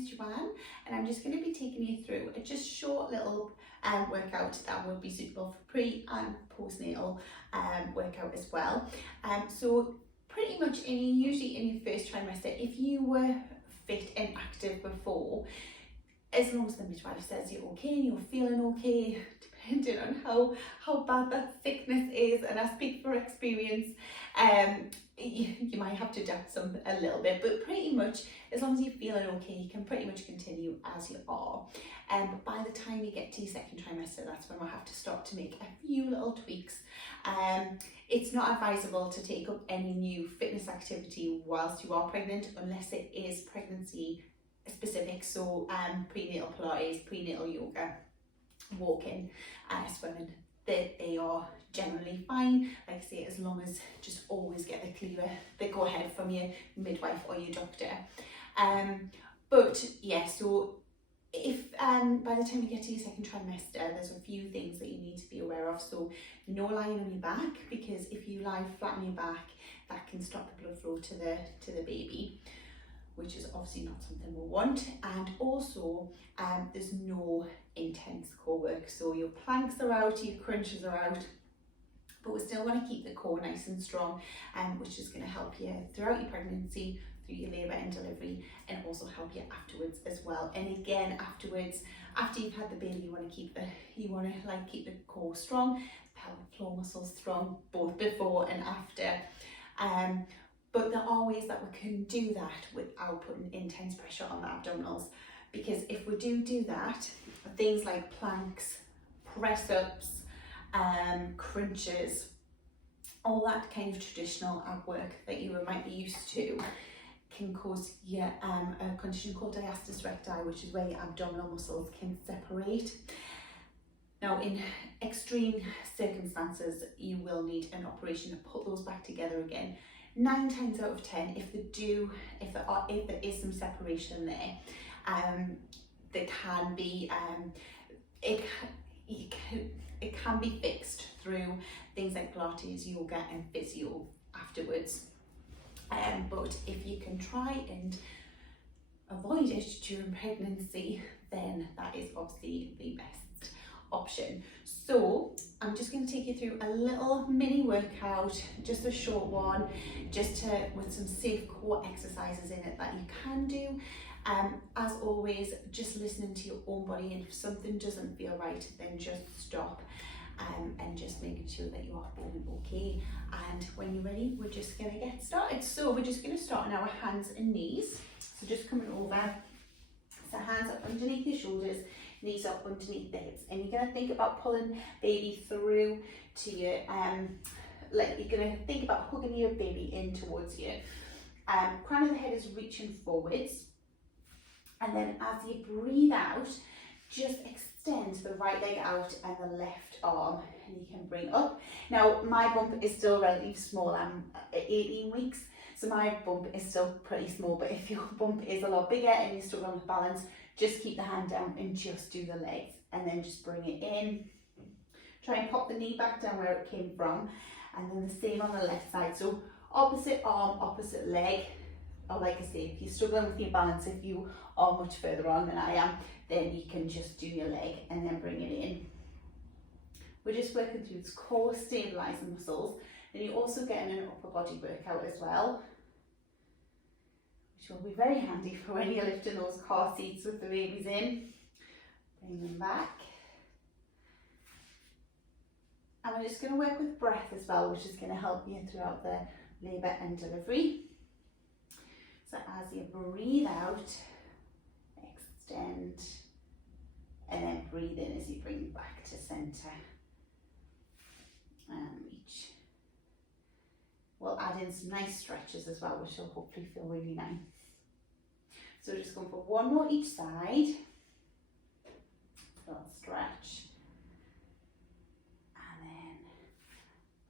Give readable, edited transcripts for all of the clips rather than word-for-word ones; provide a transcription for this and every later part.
name's Joanne, and I'm just going to be taking you through a just short little workout that would be suitable for pre and postnatal workout as well. So pretty much usually in your first trimester, if you were fit and active before, as long as the midwife says you're okay and you're feeling okay, depending on how bad that sickness is, and I speak for experience, you might have to adapt a little bit, but pretty much as long as you're feeling okay, you can pretty much continue as you are. But by the time you get to your second trimester, that's when we'll have to start to make a few little tweaks. It's not advisable to take up any new fitness activity whilst you are pregnant unless it is pregnancy specific, so prenatal Pilates, prenatal yoga, walking, swimming, they are generally fine. Like I say, as long as just always get the go ahead from your midwife or your doctor. But yeah, so if by the time you get to your second trimester, there's a few things that you need to be aware of. So no lying on your back, because if you lie flat on your back, that can stop the blood flow to the baby, which is obviously not something we want. And also there's no intense core work, so your planks are out, your crunches are out, but we still want to keep the core nice and strong, which is going to help you throughout your pregnancy, through your labour and delivery, and also help you afterwards as well. And again, afterwards, after you've had the baby, you want to keep the core strong, pelvic floor muscles strong, both before and after. But there are ways that we can do that without putting intense pressure on the abdominals, because if we do that, things like planks, press-ups, crunches, all that kind of traditional ab work that you might be used to, can cause you a condition called diastasis recti, which is where your abdominal muscles can separate. Now, in extreme circumstances, you will need an operation to put those back together again. 9 times out of 10, if there is some separation there, there can be it can be fixed through things like Pilates, yoga, and physio afterwards. But if you can try and avoid it during pregnancy, then that is obviously the best option. So I'm just going to take you through a little mini workout, just a short one, with some safe core exercises in it that you can do. As always, just listening to your own body, and if something doesn't feel right, then just stop, and just making sure that you are feeling okay. And when you're ready, we're just going to get started. So we're just going to start on our hands and knees. So just coming over, so hands up underneath your shoulders, knees up underneath the hips, and you're going to think about pulling baby through to your you're going to think about hugging your baby in towards you. Crown of the head is reaching forwards, and then as you breathe out, just extend the right leg out and the left arm, and you can bring up. Now my bump is still relatively small. I'm 18 weeks, so my bump is still pretty small, but if your bump is a lot bigger and you're struggling with balance, just keep the hand down and just do the legs, and then just bring it in. Try and pop the knee back down where it came from, and then the same on the left side. So opposite arm, opposite leg. Or like I say, if you're struggling with your balance, if you are much further on than I am, then you can just do your leg and then bring it in. We're just working through this core stabilising muscles. Then you're also getting an upper body workout as well, which will be very handy for when you're lifting those car seats with the babies in. Bring them back. And we're just going to work with breath as well, which is going to help you throughout the labour and delivery. So as you breathe out, extend, and then breathe in as you bring back to centre and reach. We'll add in some nice stretches as well, which will hopefully feel really nice. So just going for one more each side. Little stretch. And then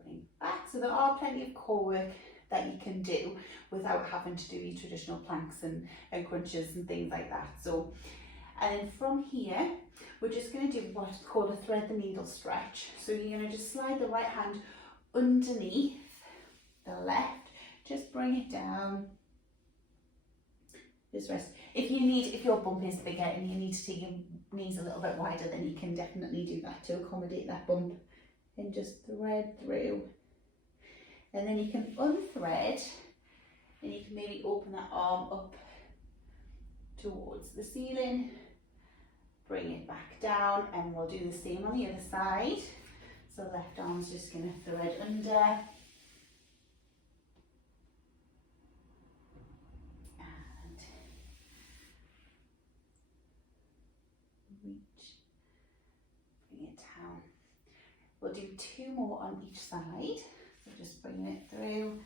bring back. So there are plenty of core work that you can do without having to do your traditional planks and crunches and things like that. So, and then from here, we're just going to do what's called a thread the needle stretch. So you're going to just slide the right hand underneath the left, just bring it down, Just rest. If your bump is bigger and you need to take your knees a little bit wider, then you can definitely do that to accommodate that bump. And just thread through. And then you can unthread, and you can maybe open that arm up towards the ceiling. Bring it back down, and we'll do the same on the other side. So left arm's just going to thread under. Reach, bring it down. We'll do 2 more on each side, so just bring it through.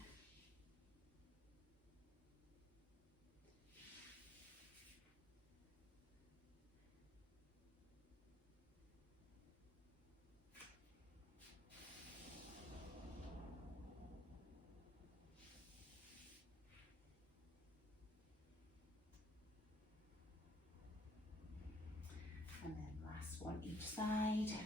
And then last one each side.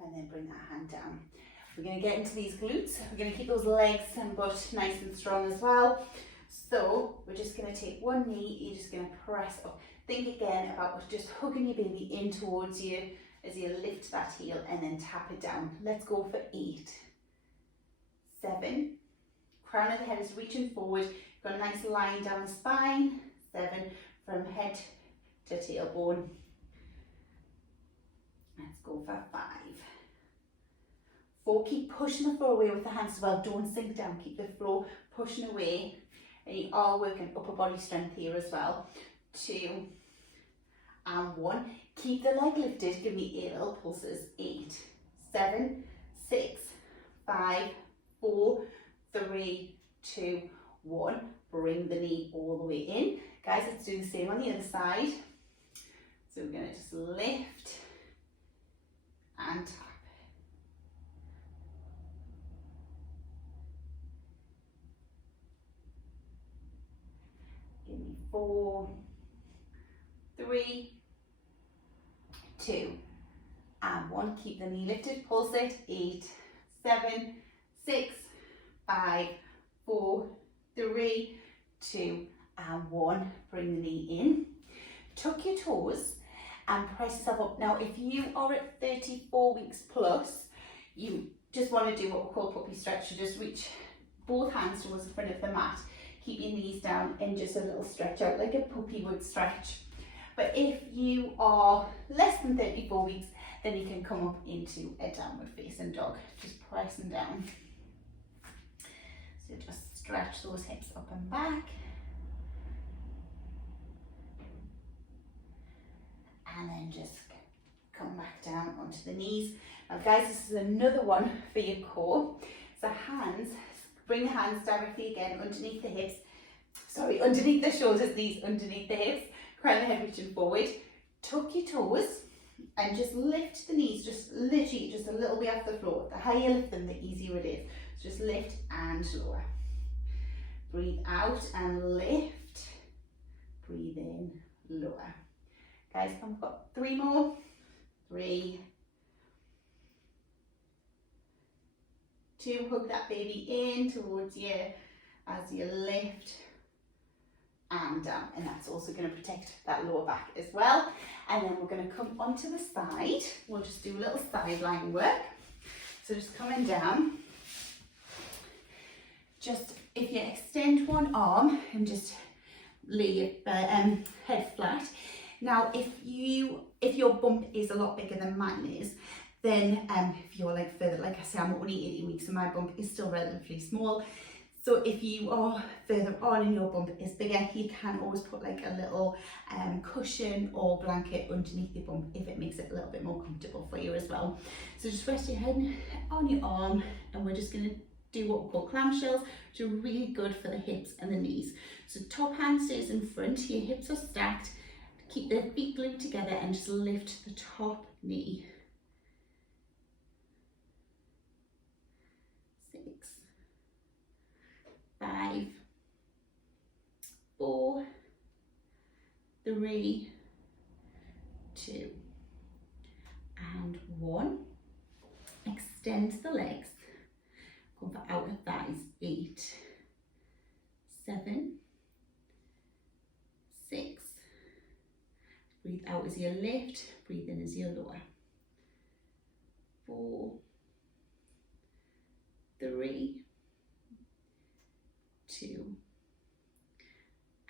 And then bring that hand down. We're going to get into these glutes. We're going to keep those legs and butt nice and strong as well. So we're just going to take one knee, you're just going to press up. Think again about just hugging your baby in towards you as you lift that heel and then tap it down. Let's go for 8, 7, crown of the head is reaching forward, got a nice line down the spine, 7, from head to tailbone. Let's go for 5. 4, keep pushing the floor away with the hands as well, don't sink down, keep the floor pushing away. And you are working upper body strength here as well. 2 and 1. Keep the leg lifted. Give me 8 little pulses. 8, 7, 6, 5, 4, 3, 2, 1. Bring the knee all the way in. Guys, let's do the same on the other side. So we're going to just lift and tap. Give me 4, 3, 2 and 1. Keep the knee lifted, pulse it. 8, 7, 6, 5, 4, 3, 2 and 1. Bring the knee in. Tuck your toes and press yourself up. Now, if you are at 34 weeks plus, you just want to do what we call puppy stretch. So just reach both hands towards the front of the mat. Keep your knees down and just a little stretch out like a puppy would stretch. But if you are less than 34 weeks, then you can come up into a downward facing dog, just pressing down. So just stretch those hips up and back. And then just come back down onto the knees. Now guys, this is another one for your core. So hands, bring the hands directly again underneath the hips. Sorry, underneath the shoulders, knees underneath the hips. Crown the head reaching forward. Tuck your toes and just lift the knees, just literally just a little bit off the floor. The higher you lift them, the easier it is. So just lift and lower. Breathe out and lift. Breathe in, lower. Guys, I've got 3 more. 3, 2, hug that baby in towards you as you lift and down. And that's also going to protect that lower back as well. And then we're going to come onto the side. We'll just do a little sideline work. So just coming down. Just if you extend one arm and just lay your head flat. Now, if your bump is a lot bigger than mine is, then if you're like further, like I say, I'm only 18 weeks and my bump is still relatively small. So if you are further on and your bump is bigger, you can always put like a little cushion or blanket underneath your bump if it makes it a little bit more comfortable for you as well. So just rest your head on your arm and we're just going to do what we call clamshells, which are really good for the hips and the knees. So top hand stays in front, your hips are stacked. Keep the feet glued together and just lift the top knee. 6, 5, 3, 2, and 1. Extend the legs, go for outer thighs, 8, 7, 6, breathe out as you lift, breathe in as you lower, 4, 3, 2,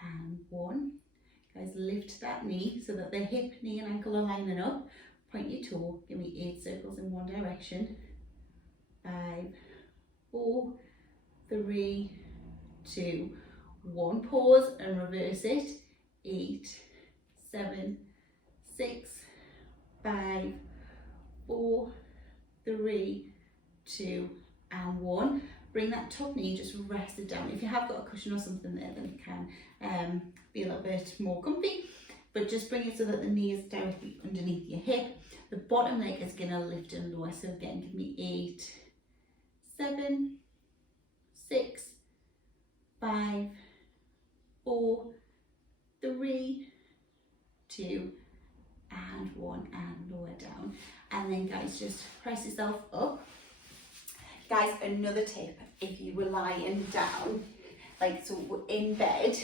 and 1. Guys, lift that knee so that the hip, knee and ankle are lining up. Point your toe, give me 8 circles in one direction. 5, 4, 3, 2, 1. Pause and reverse it. 8, 7, 6, 5, 4, 3, 2, and 1. Bring that top knee, just rest it down. If you have got a cushion or something there, then it can be a little bit more comfy. But just bring it so that the knee is directly underneath your hip. The bottom leg is going to lift and lower. So again, give me 8, 7, 6, 5, 4, 3, 2, and 1, and lower down. And then guys, just press yourself up. Guys, another tip, if you were lying down, like so in bed,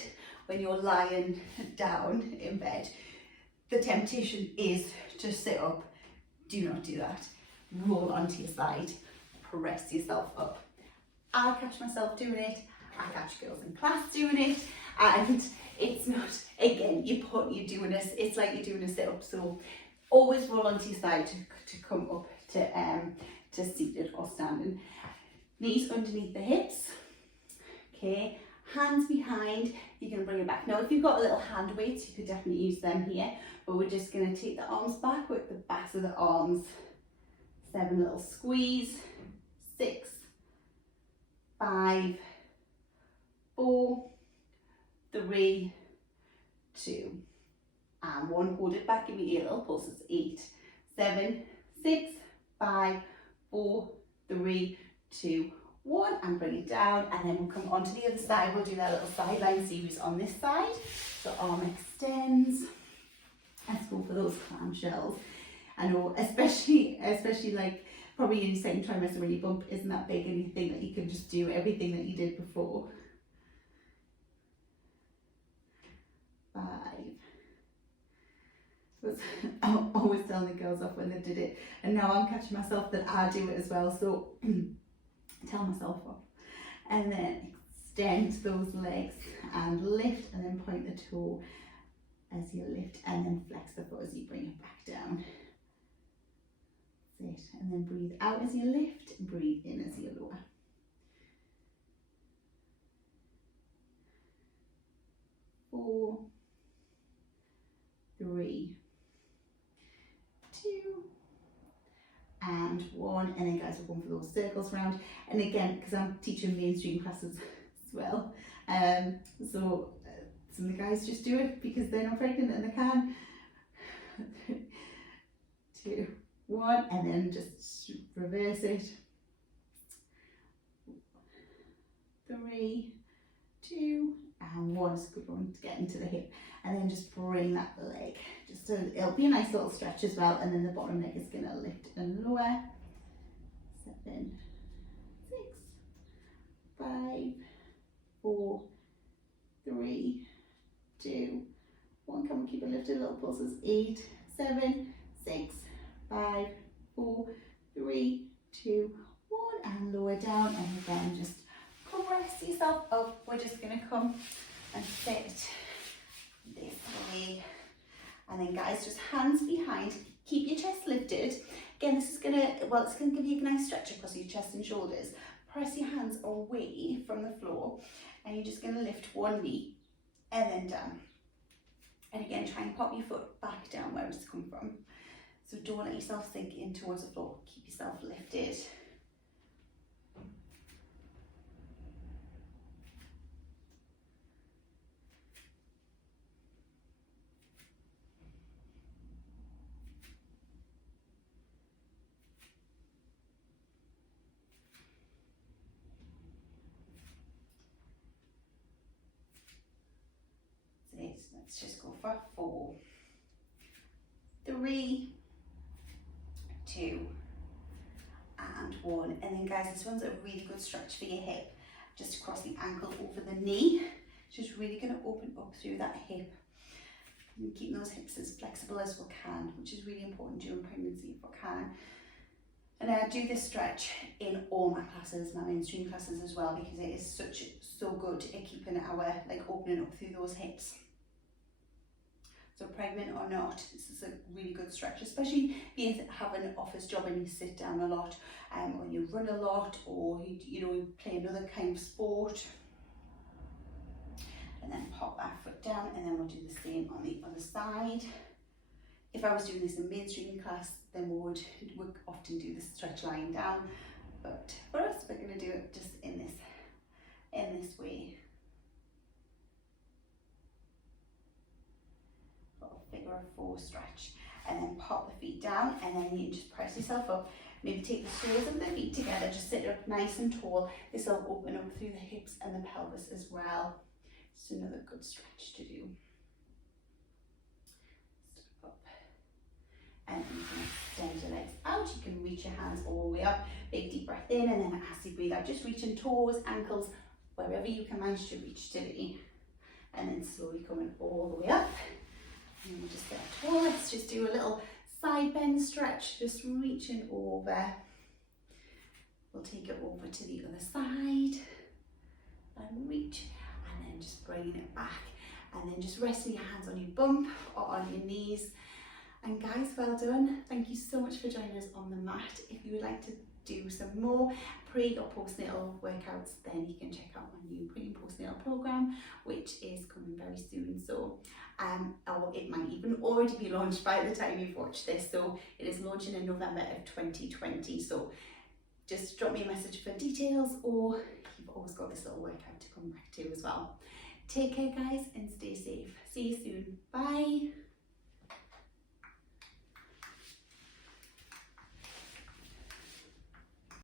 when you're lying down in bed, the temptation is to sit up. Do not do that. Roll onto your side, press yourself up. I catch myself doing it, I catch girls in class doing it, and it's not, again, you're doing this, it's like you're doing a sit up, so always roll onto your side to come up to seated or standing. Knees underneath the hips, okay, hands behind, you can bring it back. Now if you've got a little hand weights, you could definitely use them here, but we're just going to take the arms back with the backs of the arms. 7, little squeeze, 6, 5, 4, 3, 2, and 1. Hold it back, give me 8 little pulses. 8, 7, 6, 5, 4, 3, 2, 1, and bring it down, and then we'll come onto the other side. We'll do that little sideline series on this side. The arm extends. Let's go for those clamshells. I know, especially like probably in your second trimester when your bump isn't that big and you think that you can just do everything that you did before. 5. I'm always telling the girls off when they did it, and now I'm catching myself that I do it as well, so tell myself off. And then extend those legs and lift, and then point the toe as you lift, and then flex the foot as you bring it back down. That's it. And then breathe out as you lift, and breathe in as you lower. 4, 3, 2, and 1. And then guys, we're going for those circles round. And again, because I'm teaching mainstream classes as well, so some of the guys just do it because they're not pregnant and they can. 2, 1, and then just reverse it. 3, 2, and 1. It's a good one to get into the hip, and then just bring that leg, just so it'll be a nice little stretch as well, and then the bottom leg is going to lift and lower. 7, 6, 5, 4, 3, 2, 1. Come on, keep it lifted, little pulses. 8, 7, 6, 5, 4, 3, 2, 1, and lower down, and again just press yourself up. We're just going to come and sit this way, and then guys, just hands behind, keep your chest lifted. Again, this is going to, well, it's going to give you a nice stretch across your chest and shoulders. Press your hands away from the floor, and you're just going to lift one knee and then down. And again, try and pop your foot back down where it's come from. So don't let yourself sink in towards the floor. Keep yourself lifted. That's it. Let's just go for 4, 3, 2, and 1. And then guys, this one's a really good stretch for your hip. Just across the ankle over the knee. Just really going to open up through that hip. And keep those hips as flexible as we can, which is really important during pregnancy if we can. And I do this stretch in all my classes, my mainstream classes as well, because it is so good at keeping our, opening up through those hips. So pregnant or not, this is a really good stretch, especially if you have an office job and you sit down a lot, or you run a lot, or you play another kind of sport. And then pop that foot down, and then we'll do the same on the other side. If I was doing this in mainstream class, then we would often do the stretch lying down, but for us, we're going to do it just in this way. Little figure of 4 stretch, and then pop the feet down, and then you just press yourself up. Maybe take the soles of the feet together, just sit up nice and tall. This will open up through the hips and the pelvis as well. It's another good stretch to do. Step up. And then you can extend your legs out. You can reach your hands all the way up. Big deep breath in, and then as you breathe out, just reaching toes, ankles, wherever you can manage to reach today. And then slowly coming all the way up. And we'll just get tall. Let's just do a little side bend stretch, just reaching over. We'll take it over to the other side and reach, and then just bringing it back, and then just resting your hands on your bump or on your knees. And guys, well done. Thank you so much for joining us on the mat. If you would like to do some more pre or postnatal workouts, then you can check out my new pre and postnatal program, which is coming very soon. So or it might even already be launched by the time you've watched this. So it is launching in November of 2020. So just drop me a message for details, or you've always got this little workout to come back to as well. Take care guys, and stay safe. See you soon. Bye.